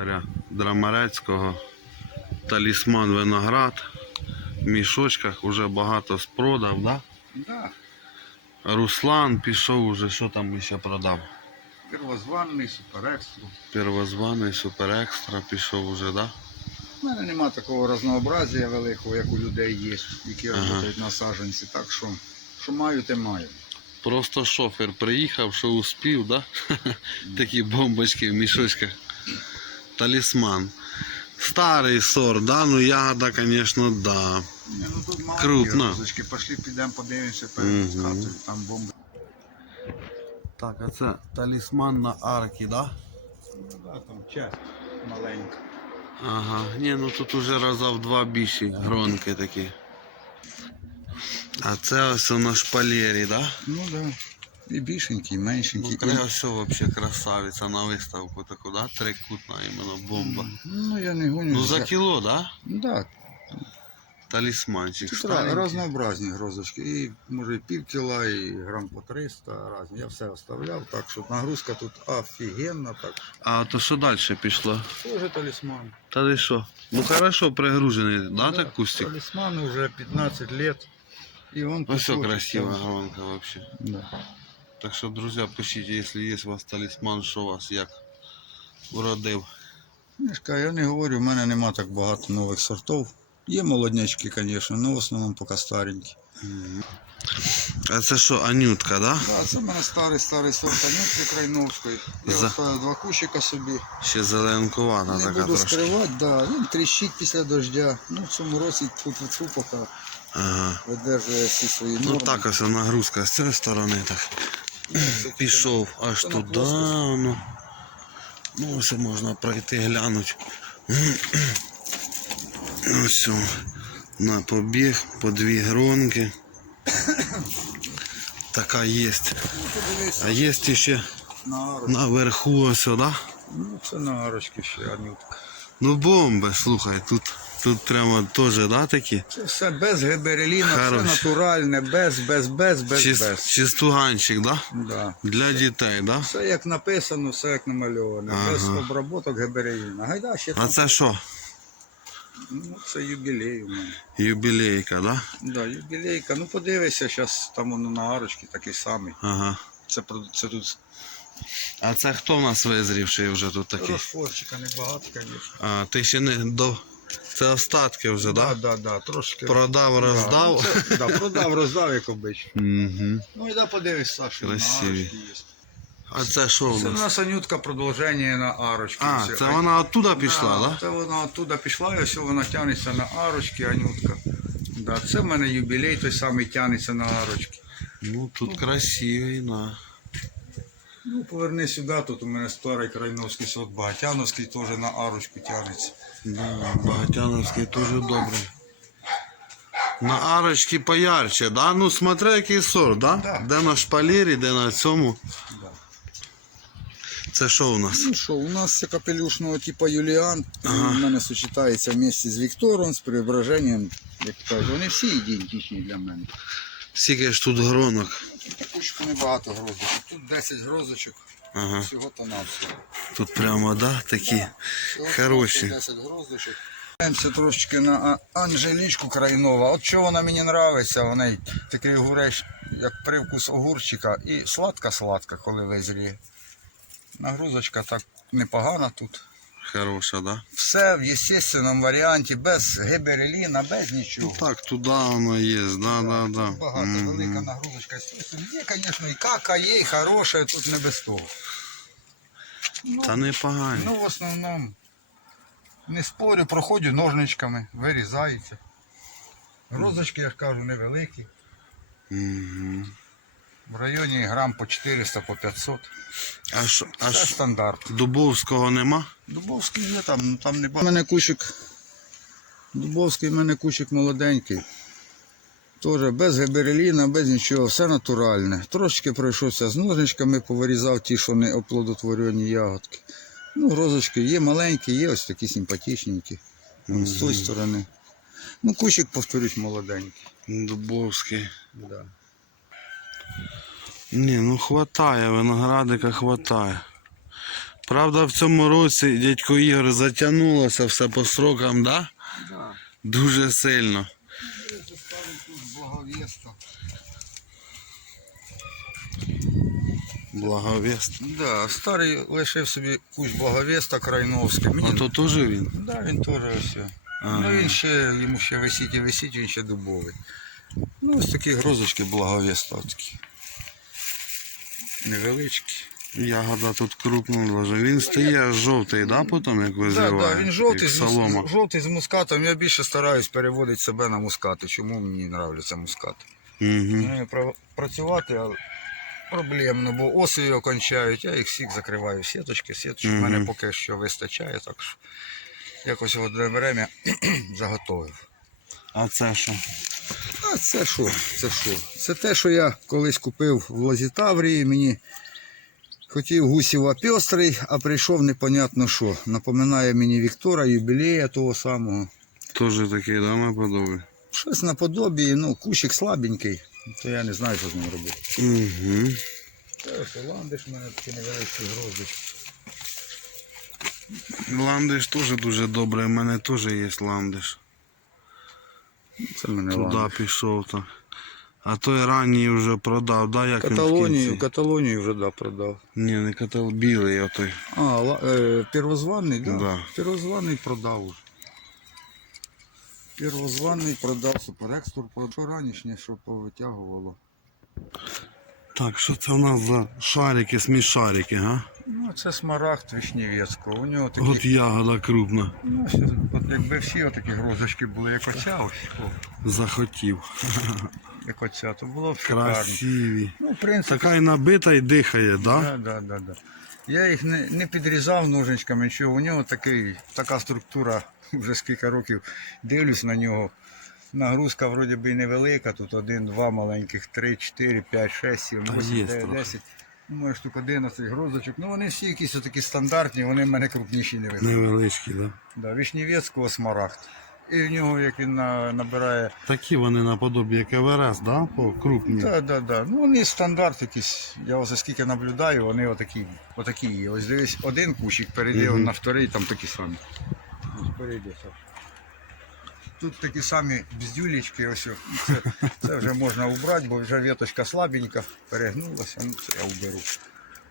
Ігоря Драмарецького. Талісман виноград. В мішочках вже багато спродав, да? Да, Руслан пішов уже, що там ще продав? первозванний, суперекстру. Первозваний, супер екстра пішов уже, да? У мене нема такого разнообразія великого, як у людей є, які Ага. працюють на саджанці. Так що, що маю, те маю. Просто шофер приїхав, що успів, да? Такі бомбочки в мішочках. Талісман. Старий сорт, да? Ну ягода, звісно, да. Ні, ну тут маленькі Крупно. розочки. Пошли, підемо, подивимося Мгм. перед хатою, там бомби. Так, а це талісман на арки, да? Ну, да, там часть маленька. Ага. Ні, ну тут уже раза в два більші гронки такі. А це ось на шпалері, да? Ну так. Да. І більшенькі, і меншенькі. Ну, і... треба все вообще красавиця на виставку таку, да? Трикутна іменно бомба. Ну я не гоню. Ну за кіло, да? Да, Талісманчик. старенький. разнообразні грозочки. І може і пів кіла, і грам по 300 разні. Я все оставляв, так що нагрузка тут офігенна, так що А то що далі пішло? Тоже талисман. Та ти що? Ну хорошо пригружений, да, так кустик? Талисман уже 15 лет. И он Ну все там. вообще. Да. Так що, друзі, пишіть, якщо є у вас талісман, що вас як уродив. Мішка, я не говорю, в мене нема так багато нових сортів. Є молоднячки, звісно, але в основному поки старенькі. А це що, анютка, да? Да, це в мене старий старий сорт Анютки Крайновської. Я За- оставив два кущика собі. Ще зеленкувата Не така буду трошки. скривати, да. він тріщить після дождя. Ну, в цьому році тут тут поки Ага. видержує всі свої норми. Ну так ось нагрузка з цієї сторони так. Пішов аж туди. Ну, ну ось можна пройти, глянути. Ось о, на побіг по дві гронки. Така є. Ну, А є ще наверху ось, да? Ну, це на арочки ще Анютка. Ну бомби, слухай, тут, тут прямо теж, да, такі? Це все без гибереліна, все Хорош. натуральне, без, без, без, без, Чист, без. чистуганчик, да? Да. Для дітей, да? Все як написано, все як намальоване, без Ага. обробок гибереліна. Гайда ще А там. це що? Ну, це юбілей у мене. Юбілейка, да? Да, юбілейка. Ну подивися, зараз там воно на арочці такий самий. Ага. Це, про- це тут А це хто в нас визрівший вже тут такий? розфорчика небагато, звісно. А, ти ще не до. Це остатки вже, Да, да? да, да, трошки. Продав, роздав. ну, це- да, продав, роздав, як обично. Угу. Ну і да, подивись, Саша, на Красиві. арочці є. А це що у Це у нас? нас Анютка продовження на арочки. А, Все. це вона оттуда пішла, да? да? Це вона оттуда пішла, і ось вона тягнеться на арочки, Анютка. Да, це в мене юбілей, той самий тягнеться на арочки. Ну тут красивий, да. Ну, поверни сюди, тут у мене старий крайновський сорт, Багатяновський теж на арочку тягнеться. Да, Багатяновський дуже добрий. На арочки поярче, да? Ну смотри, який сорт, да? Да. Де на шпалері, де на цьому. Да. Це що у нас? Ну що, у нас це капелюшного типу Юліан. Ага. Він в мене сочетається вместе з Віктором, з преображенням. Як кажуть, вони всі ідентичні для мене. Скільки ж тут гронок? Такучку небагато грозочок. Тут 10 грозочок, Ага. всього то на все. Тут прямо, да, такі. Всього Хороші. 10 грозочок. Дивимося трошечки на Анжелічку Крайнова. От що вона мені подобається, вона такий огурець, як привкус огурчика, і сладка-сладка, коли визріє. Нагрузочка так непогана тут. Хороша, да? Все в естественному варіанті, без гибереліна, без нічого. Ну так, туди воно є, да, да, да. Багато, Мгм. велика нагрузочка. Є, звісно, і кака є, і хороша, тут не без того. Ну, Та непогані. Ну, в основному, не спорю, проходжу ножничками, вирізаються. Розочки, я ж кажу, невеликі. Мгм. В районі грам по 400, по 500. А що, а Це стандарт. Дубовського нема? Дубовський є там, там не багато. У мене кущик. Дубовський в мене кущик молоденький. Теж без гибереліна, без нічого, все натуральне. Трошечки пройшовся з ножничками, повирізав ті, що не оплодотворені ягодки. Ну, розочки є маленькі, є ось такі симпатичненькі. Вон З тої сторони. Ну, кущик, повторюсь, молоденький. Дубовський. Да. Ні, ну хватає, виноградика хватає. Правда, в цьому році дядько Ігор затягнулося все по срокам, да? Да. Дуже сильно. Благовест. Да, старий лишив собі кущ Благовеста Крайновський. Мені... А то теж він. Да, він теж ось. Ага. Ну він ще, йому ще висіть і висіть, він ще дубовий. Ну, ось такі грозочки Благовеста такі. Невеличкі. Ягода тут лежить. Він стає аж жовтий, да, потім, як визиває? да, він жовтий, з, солома. жовтий з мускатом. Я більше стараюсь переводити себе на мускати. Чому мені подобається мускат? Угу. Ну, працювати але проблемно, бо оси його кончають, я їх всіх закриваю сіточки. Сіточок в мене поки що вистачає, так що якось в одне время заготовив. А це що? А це що? Це що? Це те, що я колись купив в Лозітаврії. Мені хотів гусєва пестрий, а прийшов непонятно що. Напоминає мені Віктора, юбілея того самого. Теж такий, да, наподобі? Щось наподобі, ну, кущик слабенький, то я не знаю, що з ним робити. Угу. Це ландиш в мене такі невеличкі грозди. Ландиш теж дуже добре, в мене теж є ландиш. Це мене Туди ландиш. пішов так. А той ранній вже продав, да, як він в Каталонію, кінці? Каталонію вже да, продав. Ні, не катал, білий отой. А, ла- е, первозваний, да? Да. Первозваний продав уже. Первозваний продав суперекстор, що ранішнє, що повитягувало. Так, що це у нас за шарики, смішарики, га? Ну, це смарагд Вишневецького. У нього такі, От ягода крупна. ну, от якби всі отакі грозочки були, як оця, ось, о, Захотів. як оця, то було б шикарно. Красиві. Ну, в принципі, Така і набита і дихає, да? Да, да, да, да. Я їх не, не підрізав ножичками, нічого. У нього такий, така структура, вже скільки років дивлюсь на нього. Нагрузка вроді би невелика, тут один, два маленьких, три, чотири, п'ять, шесть, сім, Та вісім, дев'ять, десять. Ну, може штук 11 грозочок. Ну вони всі якісь такі стандартні, вони в мене крупніші не виходять. Невеличкі, да? Да, Вишневецького смарагд. І в нього, як він на, набирає. Такі вони наподобі, як Еверест, да? По крупні. Так, так, так. Ну вони стандарт якийсь. Я ось скільки наблюдаю, вони отакі, отакі є. Ось дивись, один кущик перейде Мгм. на вторий, там такі самі. Ось перейде Саш. Тут такі самі бздюлечки, ось. Це, це вже можна убрати, бо вже віточка слабенька, перегнулася. Ну це я уберу.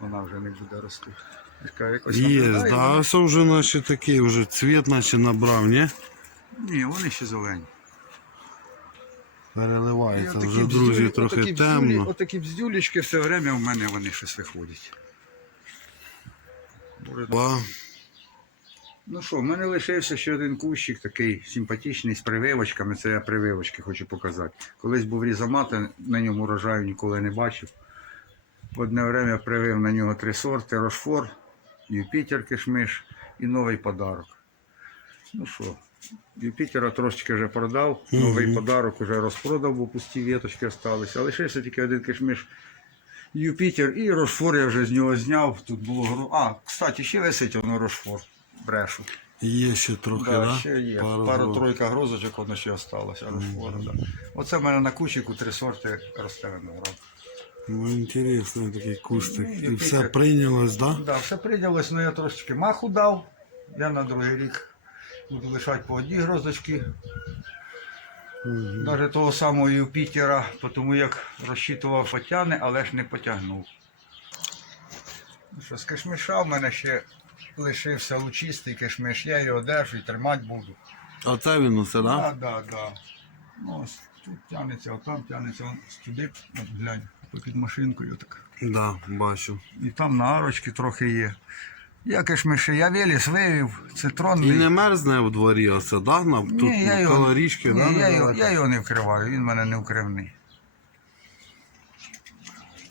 Вона вже не буде рости. Є, да, вони- ось вже наші такі, вже цвіт наче набрав, ні? Ні, вони ще зелені. Переливається, І вже, отакі друзі, бздюлі- трохи отакі бздюлі- темно. Отакі бздюлечки все время в мене вони щось виходять. Боже, Ба. Ну що, в мене лишився ще один кущик такий симпатичний з прививочками. Це я прививочки хочу показати. Колись був різомат, на ньому урожаю ніколи не бачив. Одне время привив на нього три сорти: Рошфор, Юпітер кишмиш і новий подарок. Ну що, Юпітера трошечки вже продав, новий Мгм. подарок вже розпродав, бо пусті віточки залишилися. Лишився тільки один кишмиш Юпітер і Рошфор я вже з нього зняв. Тут було. А, кстати, ще висить воно Рошфор. Брешу. Є ще трохи, Да, да? ще є. Пару, Пару тройка грозочок воно ще осталося. Рошфора, да. Оце в мене на кущику три сорти росте виноград. Ну, інтересний такий кустик. Ну, І який все як- прийнялось, да? Да, все прийнялось, але я трошечки маху дав. Я на другий рік буду лишати по одній грозочці. Навіть того самого Юпітера, тому як розчитував потягне, але ж не потягнув. Ну що, з кишмиша в мене ще лишився лучистий кишмиш, я його держу і тримати буду. Оце він усе, да? Так, так, так. Ну, ось тут тягнеться, отам тягнеться, он туди, от глянь, під машинкою так. Да, бачу. І там на арочки трохи є. Я кишмиші, я веліс вивів, І цитронний. не мерзне в дворі оце, да? На, тут Ні, я його, калорічки, ні, да? я, його, я його не вкриваю, він в мене не вкривний.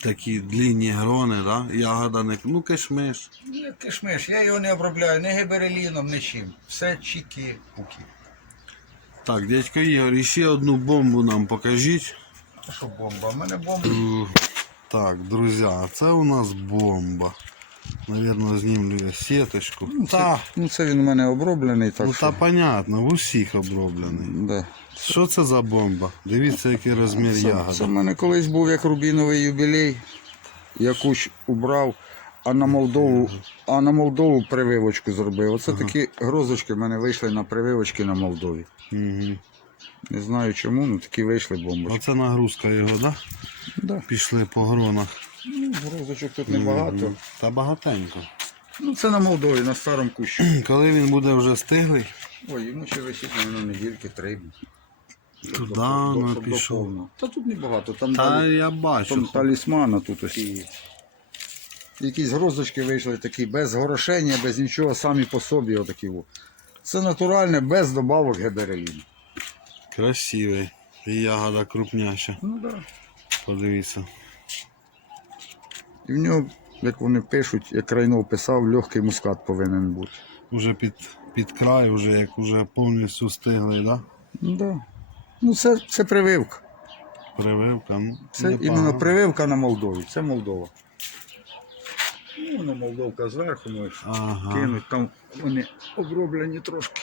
Такі длінні грони, да? Ягода не... Ну, кишмиш. Ні, кишмиш, я його не обробляю ні гібереліном, нічим. Все чіки-пуки. Так, дядько Ігор, іще одну бомбу нам покажіть. А що бомба? У мене бомба. Так, друзі, це у нас бомба. Навірно, знімлю сіточку. Та, Ну це він у мене оброблений, так ну та понятно, в усіх оброблений. Да. Що це за бомба? Дивіться, який розмір Це, це в мене колись був як рубіновий юбілей. Я кущ убрав, а на Молдову, а на Молдову прививочку зробив. Оце такі грозочки в мене вийшли на прививочки на Молдові. Угу. Не знаю чому, ну такі вийшли бомбочки. Оце нагрузка його, да? Да. Пішли по гронах. Ну, грозочок тут небагато. Та багатенько. Ну, це на Молдові, на старому кущу. Коли він буде вже стиглий, Ой, йому ще висить на недільки три. туди до- до пішов. Та тут небагато, там, Та далі, я там талісмана тут ось. І Якісь грозочки вийшли такі, без горошення, без нічого, самі по собі отакі. Це натуральне, без добавок гебереліну. Красивий. І ягода крупняща. Ну так. Да. Подивіться. І в нього, як вони пишуть, як Райнов писав, легкий мускат повинен бути. Уже під, під край, уже як уже повністю стиглий, да? Ну так. Да. Ну це, це прививка. Прививка. Ну, Це іменно прививка на Молдові. Це Молдова. Ну, воно Молдовка зверху можеш Ага. кинуть. Там вони оброблені трошки.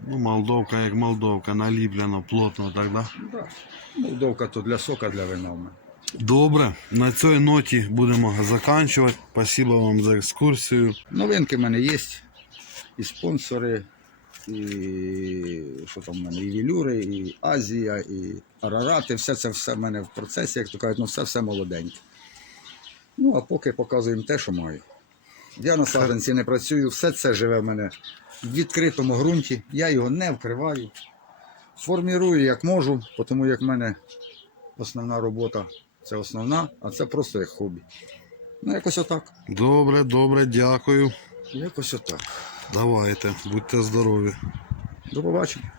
Ну, Молдовка як Молдовка, наліплено, плотно, так, да? Да. Молдовка то для сока, для вина. в мене. Добре, на цій ноті будемо закінчувати. Спасибо вам за екскурсію. Новинки в мене є. І спонсори, і що там в мене, і Вілюри, і Азія, і Арарати. Все це все в мене в процесі, як то кажуть, ну все все молоденьке. Ну, а поки показуємо те, що маю. Я на саджанці не працюю, все це живе в мене в відкритому ґрунті, я його не вкриваю. Формірую як можу, тому як в мене основна робота це основна, а це просто як хобі. Ну, якось отак. Добре, добре, дякую. Якось отак. Давайте, будьте здорові. До побачення.